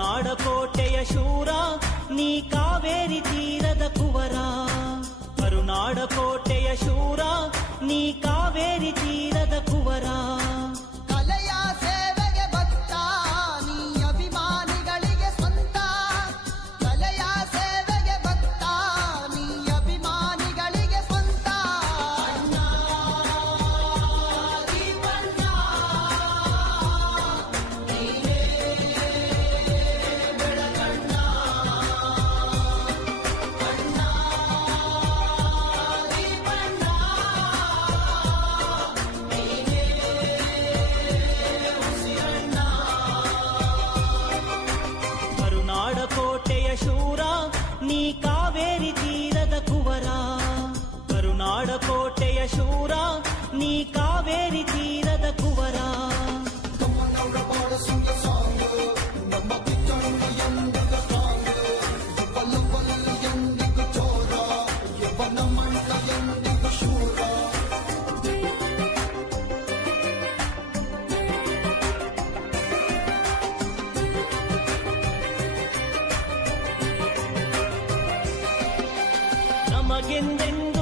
ನಾಡಕೋಟೆಯ ಶೂರ ನೀ ಕಾವೇರಿ ತೀರದ ಕುವರ ಕರುನಾಡ ಕೋಟೆಯ ಶೂರ ನೀ ಕಾವೇರಿ நீ காவேரி தீரத குவரா நமகெந்தெங்கும்